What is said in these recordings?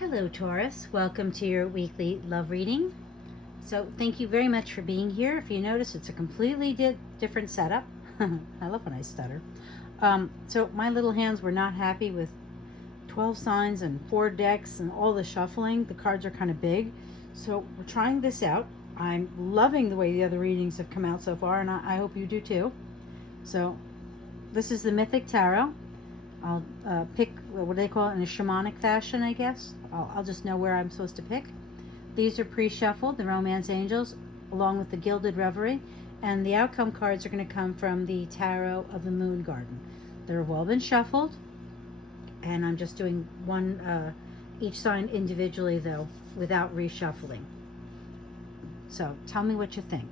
Hello Taurus, welcome to your weekly love reading. So thank you very much for being here. If you notice, it's a completely different setup. I love when I stutter. So my little hands were not happy with 12 signs and 4 decks and all the shuffling. The cards are kind of big. So we're trying this out. I'm loving the way the other readings have come out so far, and I hope you do too. So this is the Mythic Tarot. I'll pick, what do they call it, in a shamanic fashion, I guess. I'll just know where I'm supposed to pick. These are pre-shuffled, the Romance Angels, along with the Gilded Reverie, and the outcome cards are going to come from the Tarot of the Moon Garden. They're all been shuffled, and I'm just doing one, each sign individually, though, without reshuffling. So tell me what you think.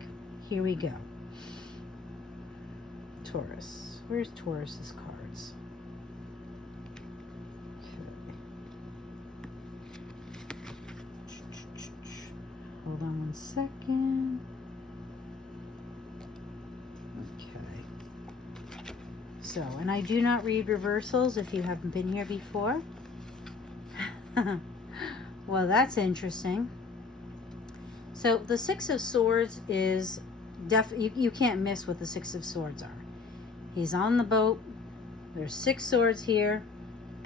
Here we go. Taurus. Where's Taurus's cards? Hold on one second. Okay. So, and I do not read reversals if you haven't been here before. Well, that's interesting. So the Six of Swords is you can't miss what the Six of Swords are. He's on the boat. There's 6 swords here,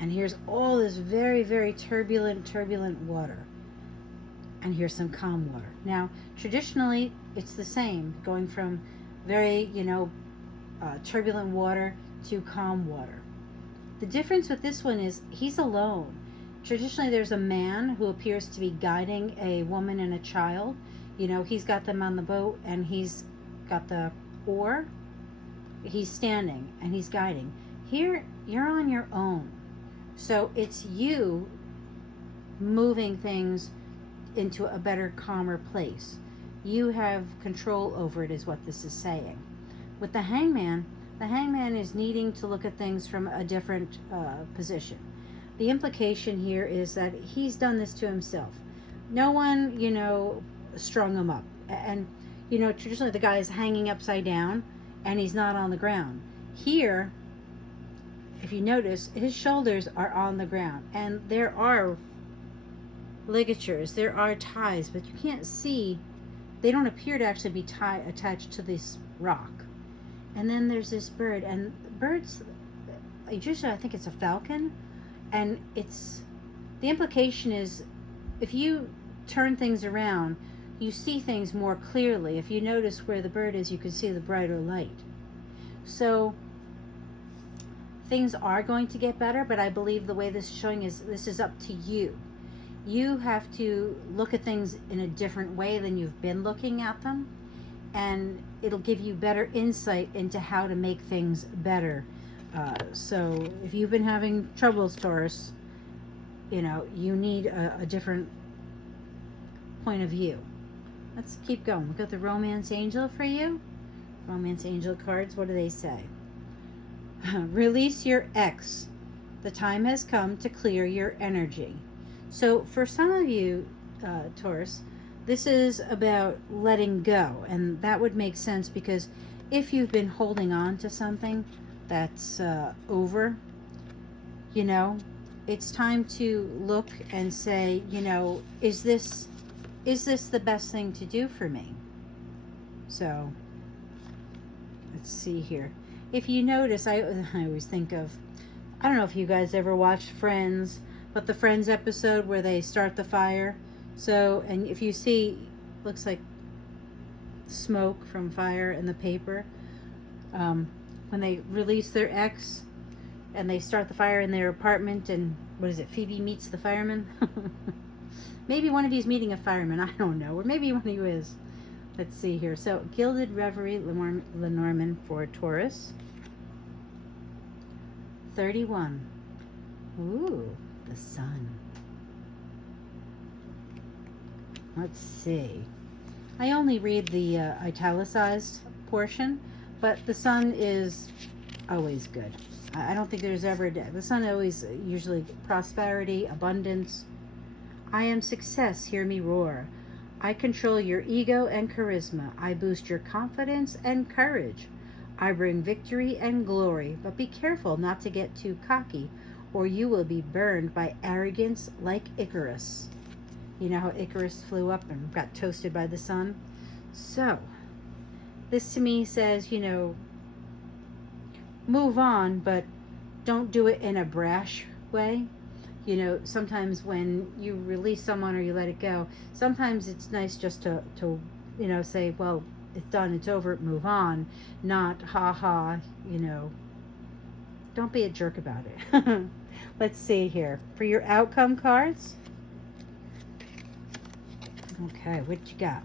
and here's all this very, very turbulent water. And here's some calm water. Now, traditionally, it's the same, going from very, turbulent water to calm water. The difference with this one is he's alone. Traditionally, there's a man who appears to be guiding a woman and a child. He's got them on the boat, and he's got the oar. He's standing, and he's guiding. Here, you're on your own. So it's you moving things into a better, calmer place. You have control over it, is what this is saying. With the Hangman is needing to look at things from a different position. The implication here is that he's done this to himself. No one, strung him up. And, traditionally the guy is hanging upside down and he's not on the ground. Here, if you notice, his shoulders are on the ground, and there are ligatures, there are ties, but you can't see, they don't appear to actually be attached to this rock. And then there's this bird, and birds, usually I think it's a falcon, and the implication is if you turn things around, you see things more clearly. If you notice where the bird is, you can see the brighter light. So things are going to get better, but I believe the way this is showing is this is up to you. You have to look at things in a different way than you've been looking at them, and it'll give you better insight into how to make things better. So if you've been having troubles, Taurus, you need a different point of view. Let's keep going. We've got the Romance Angel for you. Romance Angel cards, what do they say? Release your ex. The time has come to clear your energy. So for some of you, Taurus, this is about letting go, and that would make sense because if you've been holding on to something that's over, it's time to look and say, is this the best thing to do for me? So let's see here. If you notice, I always think of, I don't know if you guys ever watched Friends, but the Friends episode where they start the fire. So, and if you see, looks like smoke from fire in the paper. When they release their ex and they start the fire in their apartment, and what is it, Phoebe meets the fireman? Maybe one of you is meeting a fireman, I don't know, or maybe one of you is. Let's see here. So, Gilded Reverie, Lenormand for Taurus. 31. Ooh, the sun. Let's see. I only read the italicized portion, but the sun is always good. I don't think there's ever a day. The sun always, usually prosperity, abundance. I am success, hear me roar. I control your ego and charisma. I boost your confidence and courage. I bring victory and glory, but be careful not to get too cocky or you will be burned by arrogance like Icarus. You know how Icarus flew up and got toasted by the sun? So, this to me says, you know, move on, but don't do it in a brash way. You know, sometimes when you release someone or you let it go, sometimes it's nice just to you know, say, well, it's done, it's over, move on, not ha ha, you know. Don't be a jerk about it. Let's see here. For your outcome cards. Okay, what you got?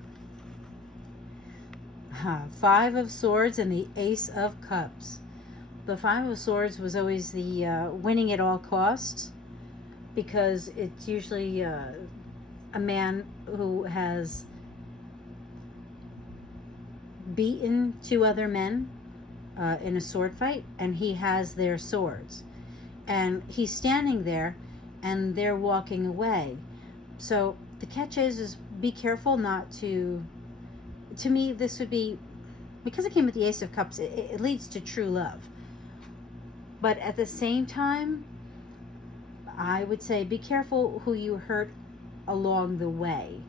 Five of Swords and the Ace of Cups. The Five of Swords was always the winning at all costs, because it's usually a man who has beaten two other men in a sword fight, and he has their swords. And he's standing there, and they're walking away. So the catch is be careful not to me, this would be, because it came with the Ace of Cups, it leads to true love. But at the same time, I would say be careful who you hurt along the way.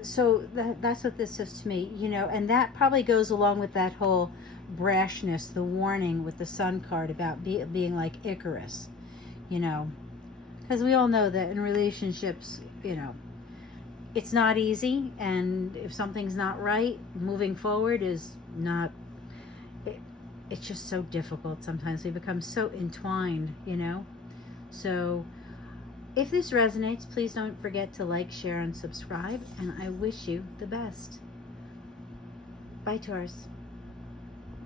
So that's what this says to me, you know, and that probably goes along with that whole brashness, the warning with the Sun card about being like Icarus, you know, because we all know that in relationships, you know, it's not easy, and if something's not right, moving forward is not, it's just so difficult. Sometimes we become so entwined, you know. So if this resonates, please don't forget to like, share, and subscribe, and I wish you the best. Bye, Taurus.